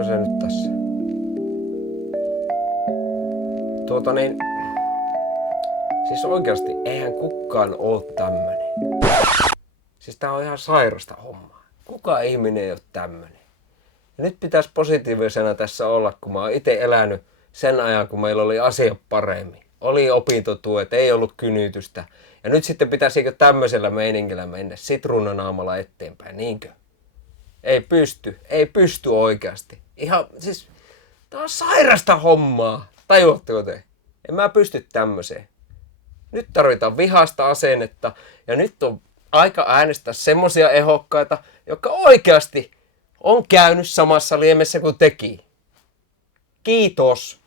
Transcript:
Oliko se nyt tässä? Siis oikeasti, eihän kukaan oo tämmönen. Siis tää on ihan sairasta hommaa. Kuka ihminen ei oo tämmönen. Ja nyt pitäisi positiivisena tässä olla, kun mä oon ite elänyt sen ajan, kun meillä oli asiat paremmin. Oli opintotuet, ei ollut kynytystä. Ja nyt sitten pitäisikö tämmöisellä meiningillä mennä sitruunanaamalla eteenpäin, niinkö? Ei pysty oikeasti. Ihan, siis, tää on sairasta hommaa. Tajuatteko te? En mä pysty tämmöiseen. Nyt tarvitaan vihasta asennetta ja nyt on aika äänestää semmosia ehokkaita, jotka oikeasti on käynyt samassa liemessä kuin teki. Kiitos.